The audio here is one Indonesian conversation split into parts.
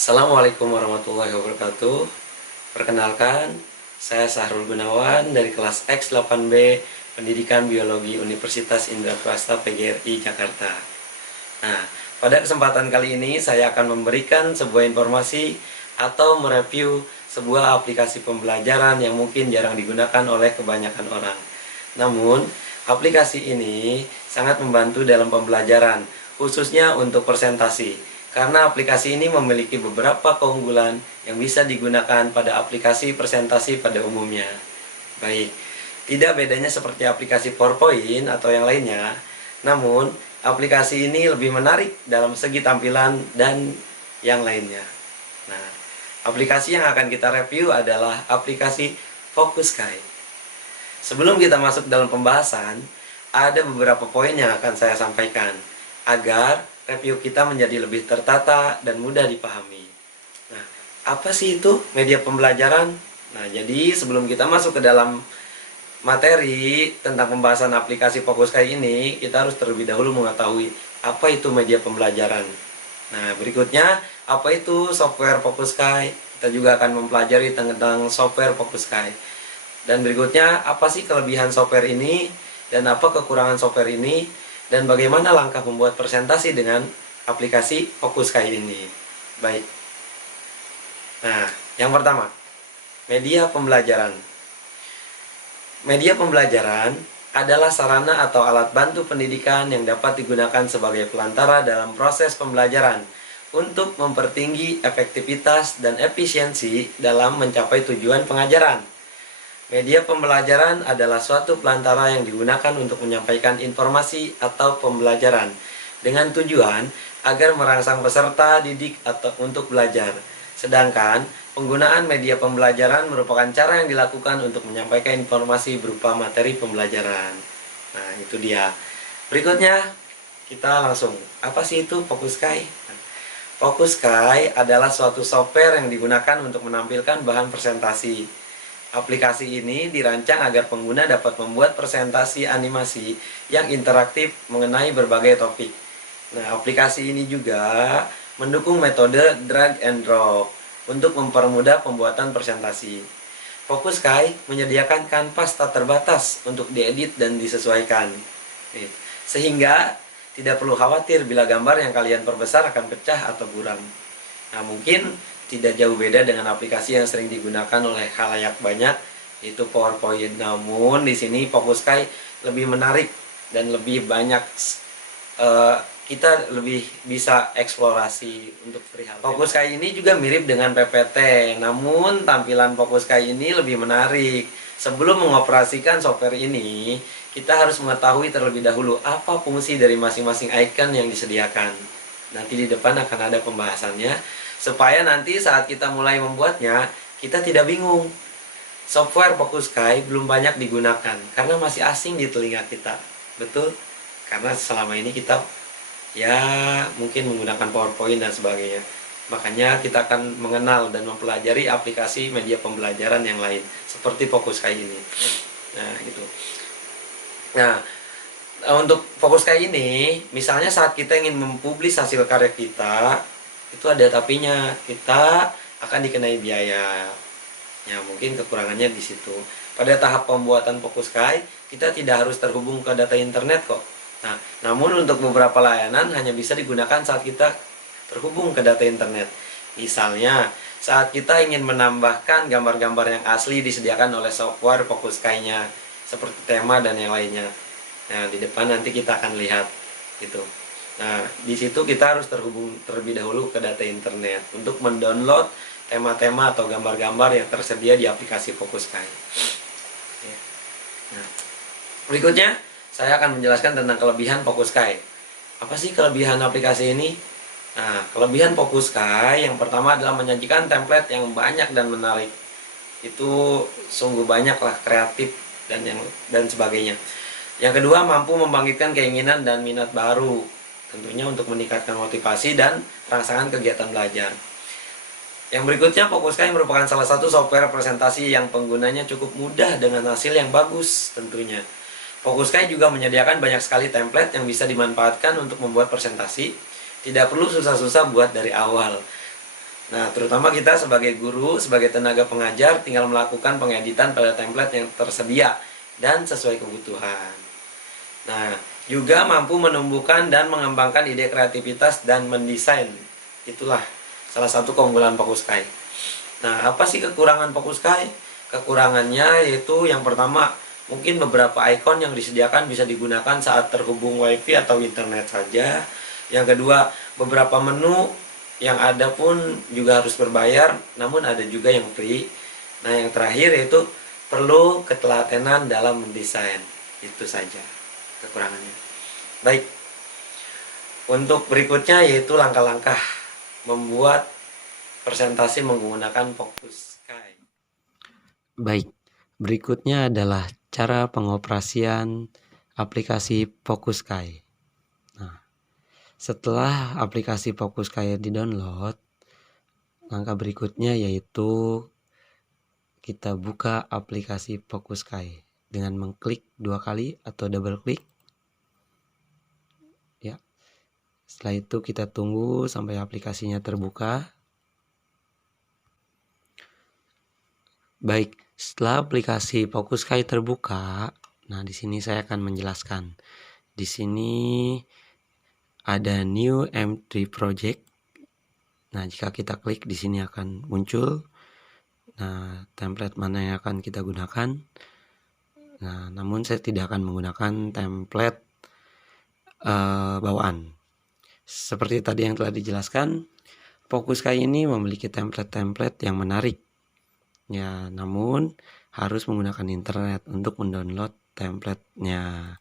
Assalamualaikum warahmatullahi wabarakatuh. Perkenalkan, saya Sahrul Gunawan dari kelas X8B Pendidikan Biologi Universitas Indraprasta PGRI Jakarta. Nah, pada kesempatan kali ini saya akan memberikan sebuah informasi atau mereview sebuah aplikasi pembelajaran yang mungkin jarang digunakan oleh kebanyakan orang. Namun, aplikasi ini sangat membantu dalam pembelajaran, khususnya untuk presentasi. Karena aplikasi ini memiliki beberapa keunggulan yang bisa digunakan pada aplikasi presentasi pada umumnya. Baik, tidak bedanya seperti aplikasi PowerPoint atau yang lainnya, namun aplikasi ini lebih menarik dalam segi tampilan dan yang lainnya. Nah, aplikasi yang akan kita review adalah aplikasi Focus Sky. Sebelum kita masuk dalam pembahasan, ada beberapa poin yang akan saya sampaikan agar review kita menjadi lebih tertata dan mudah dipahami. Nah, apa sih itu media pembelajaran? Nah, jadi sebelum kita masuk ke dalam materi tentang pembahasan aplikasi Focus Sky ini, kita harus terlebih dahulu mengetahui apa itu media pembelajaran. Nah, berikutnya, apa itu software Focus Sky? Kita juga akan mempelajari tentang software Focus Sky. Dan berikutnya, apa sih kelebihan software ini dan apa kekurangan software ini? Dan bagaimana langkah membuat presentasi dengan aplikasi Focus Sky ini. Baik. Nah, yang pertama, media pembelajaran. Media pembelajaran adalah sarana atau alat bantu pendidikan yang dapat digunakan sebagai pelantara dalam proses pembelajaran untuk mempertinggi efektivitas dan efisiensi dalam mencapai tujuan pengajaran. Media pembelajaran adalah suatu pelantara yang digunakan untuk menyampaikan informasi atau pembelajaran dengan tujuan agar merangsang peserta didik atau untuk belajar. Sedangkan penggunaan media pembelajaran merupakan cara yang dilakukan untuk menyampaikan informasi berupa materi pembelajaran. Nah, itu dia. Berikutnya kita langsung, apa sih itu Focus Sky? Focus Sky adalah suatu software yang digunakan untuk menampilkan bahan presentasi. Aplikasi ini dirancang agar pengguna dapat membuat presentasi animasi yang interaktif mengenai berbagai topik. Nah, aplikasi ini juga mendukung metode drag and drop untuk mempermudah pembuatan presentasi. Focus Sky menyediakan kanvas tak terbatas untuk diedit dan disesuaikan. Sehingga tidak perlu khawatir bila gambar yang kalian perbesar akan pecah atau buram. Nah, mungkin tidak jauh beda dengan aplikasi yang sering digunakan oleh khalayak banyak, yaitu PowerPoint. Namun di sini Focus Sky lebih menarik dan lebih banyak, kita lebih bisa eksplorasi untuk perihal. Focus Sky ini juga mirip dengan PPT, namun tampilan Focus Sky ini lebih menarik. Sebelum mengoperasikan software ini, kita harus mengetahui terlebih dahulu apa fungsi dari masing-masing icon yang disediakan. Nanti di depan akan ada pembahasannya, supaya nanti saat kita mulai membuatnya, kita tidak bingung. Software Focus Sky belum banyak digunakan, karena masih asing di telinga kita. Betul? Karena selama ini kita ya mungkin menggunakan PowerPoint dan sebagainya. Makanya kita akan mengenal dan mempelajari aplikasi media pembelajaran yang lain, seperti Focus Sky ini. Nah, gitu. Nah, untuk Focus Sky ini, misalnya saat kita ingin mempublis hasil karya kita, itu ada tapinya, kita akan dikenai biaya. Ya, mungkin kekurangannya di situ. Pada tahap pembuatan Focus Sky, kita tidak harus terhubung ke data internet kok. Nah, namun untuk beberapa layanan hanya bisa digunakan saat kita terhubung ke data internet. Misalnya, saat kita ingin menambahkan gambar-gambar yang asli disediakan oleh software Focus Sky-nya, seperti tema dan yang lainnya. Nah, di depan nanti kita akan lihat gitu. Nah, di situ kita harus terhubung terlebih dahulu ke data internet untuk mendownload tema-tema atau gambar-gambar yang tersedia di aplikasi Focus Sky. Nah, berikutnya saya akan menjelaskan tentang kelebihan Focus Sky. Apa sih kelebihan aplikasi ini? Nah, kelebihan Focus Sky yang pertama adalah menyajikan template yang banyak dan menarik. Itu sungguh banyak lah, kreatif dan sebagainya. Yang kedua, mampu membangkitkan keinginan dan minat baru, tentunya untuk meningkatkan motivasi dan rangsangan kegiatan belajar. Yang berikutnya, Focus Sky merupakan salah satu software presentasi yang penggunanya cukup mudah dengan hasil yang bagus tentunya. Focus Sky juga menyediakan banyak sekali template yang bisa dimanfaatkan untuk membuat presentasi. Tidak perlu susah-susah buat dari awal. Nah, terutama kita sebagai guru, sebagai tenaga pengajar, tinggal melakukan pengeditan pada template yang tersedia dan sesuai kebutuhan. Nah, juga mampu menumbuhkan dan mengembangkan ide kreativitas dan mendesain. Itulah salah satu keunggulan Fokuskai. Nah, apa sih kekurangan Fokuskai? Kekurangannya yaitu yang pertama, mungkin beberapa ikon yang disediakan bisa digunakan saat terhubung wifi atau internet saja. Yang kedua, beberapa menu yang ada pun juga harus berbayar, namun ada juga yang free. Nah, yang terakhir yaitu perlu ketelatenan dalam mendesain. Itu saja kekurangannya. Baik, untuk berikutnya yaitu langkah-langkah membuat presentasi menggunakan Fokuskai. Baik, berikutnya adalah cara pengoperasian aplikasi Fokuskai. Nah, setelah aplikasi Fokuskai di-download, langkah berikutnya yaitu kita buka aplikasi Fokuskai dengan mengklik 2 kali atau double klik. Ya. Setelah itu kita tunggu sampai aplikasinya terbuka. Baik, setelah aplikasi Fokuskai terbuka, nah di sini saya akan menjelaskan. Di sini ada New M3 Project. Nah, jika kita klik di sini akan muncul. Nah, template mana yang akan kita gunakan. Nah, namun saya tidak akan menggunakan template bawaan. Seperti tadi yang telah dijelaskan, Fokuskai ini memiliki template-template yang menarik. Ya, namun harus menggunakan internet untuk mendownload template-nya.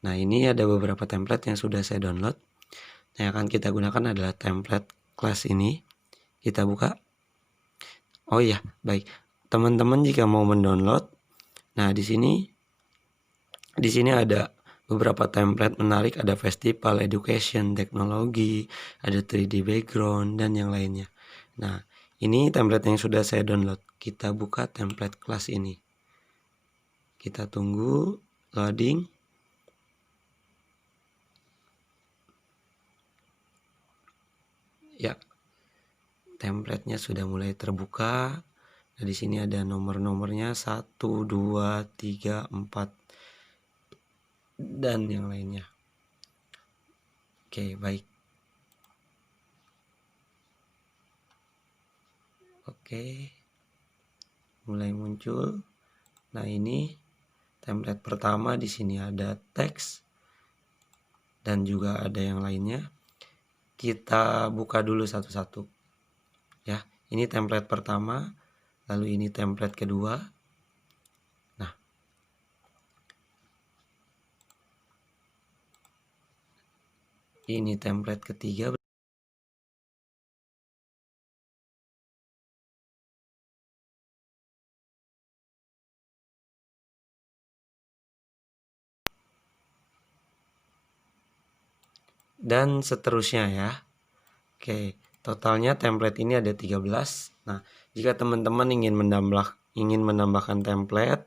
Nah, ini ada beberapa template yang sudah saya download. Yang akan kita gunakan adalah template kelas ini. Kita buka. Oh iya, baik. Teman-teman jika mau mendownload, nah di sini ada beberapa template menarik, ada festival, education, teknologi, ada 3D background dan yang lainnya. Nah, ini template yang sudah saya download. Kita buka template kelas ini. Kita tunggu loading. Ya, templatenya sudah mulai terbuka. Nah, di sini ada nomor-nomornya 1, 2, 3, 4 dan yang lainnya. Oke, baik. Oke. Mulai muncul. Nah, ini template pertama, di sini ada teks dan juga ada yang lainnya. Kita buka dulu satu-satu. Ya, ini template pertama, lalu ini template kedua. Nah, ini template ketiga. Dan seterusnya ya. Oke, totalnya template ini ada 13. Nah, jika teman-teman ingin menambahkan template,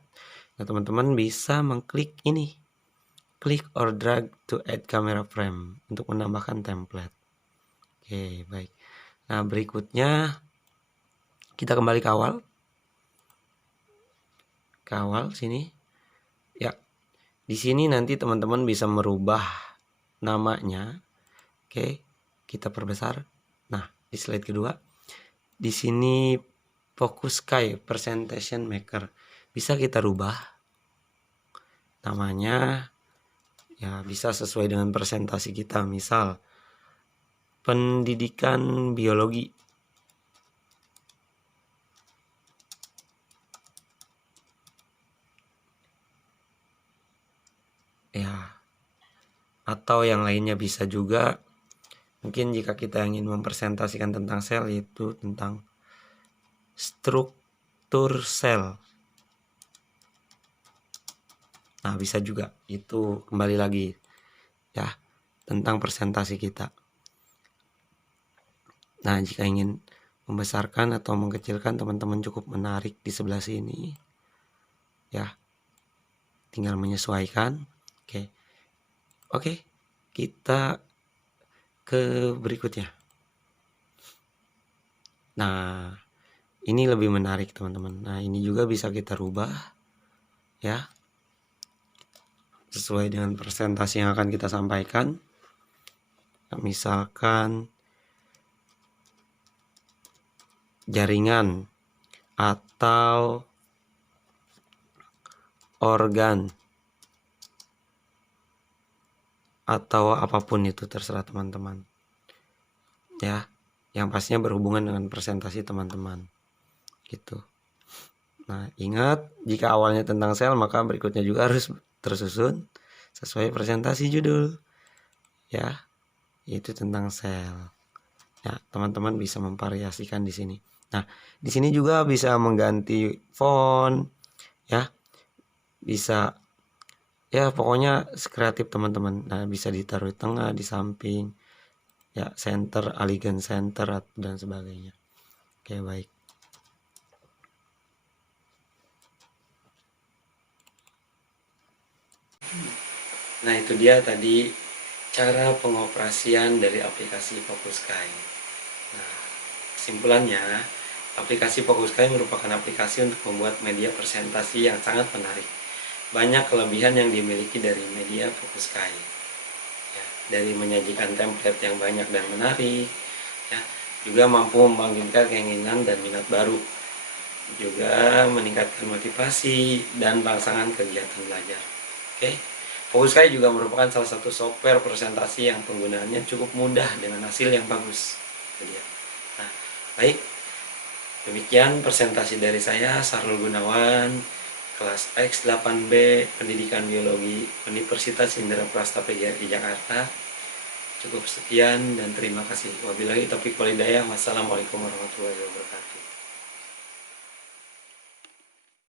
nah teman-teman bisa mengklik ini. Klik or drag to add camera frame untuk menambahkan template. Oke, baik. Nah, berikutnya kita kembali ke awal. Ke awal sini. Ya. Di sini nanti teman-teman bisa merubah namanya. Oke, kita perbesar. Nah, di slide kedua, di sini Fokuskai Presentation Maker bisa kita rubah namanya. Ya, bisa sesuai dengan presentasi kita. Misal pendidikan biologi. Ya, atau yang lainnya bisa juga. Mungkin jika kita ingin mempresentasikan tentang sel, yaitu tentang struktur sel. Nah, bisa juga. Itu kembali lagi ya, tentang presentasi kita. Nah, jika ingin membesarkan atau mengkecilkan, teman-teman cukup menarik di sebelah sini. Ya, tinggal menyesuaikan. Oke, kita ke berikutnya. Nah, ini lebih menarik teman-teman. Nah, ini juga bisa kita rubah ya, sesuai dengan presentasi yang akan kita sampaikan. Nah, misalkan jaringan atau organ atau apapun itu, terserah teman-teman ya, yang pastinya berhubungan dengan presentasi teman-teman gitu. Nah, ingat, jika awalnya tentang sel, maka berikutnya juga harus tersusun sesuai presentasi judul ya, yaitu tentang sel. Ya, teman-teman bisa memvariasikan di sini. Nah, di sini juga bisa mengganti font ya, bisa ya, pokoknya kreatif teman-teman. Nah, bisa ditaruh di tengah, di samping ya, center, align center dan sebagainya. Oke, baik. Nah, itu dia tadi cara pengoperasian dari aplikasi Focus Sky. Nah, kesimpulannya, aplikasi Focus Sky merupakan aplikasi untuk membuat media presentasi yang sangat menarik. Banyak kelebihan yang dimiliki dari media Focus Sky. Ya, dari menyajikan template yang banyak dan menarik, ya, juga mampu membangkitkan keinginan dan minat baru, juga meningkatkan motivasi dan rangsangan kegiatan belajar. Oke. Focus Sky juga merupakan salah satu software presentasi yang penggunaannya cukup mudah dengan hasil yang bagus. Nah, baik, demikian presentasi dari saya, Sahrul Gunawan, kelas X8B Pendidikan Biologi Universitas Indraprasta PGRI Jakarta. Cukup sekian dan terima kasih. Wabillahi taufiq wal hidayah. Wassalamualaikum warahmatullahi wabarakatuh.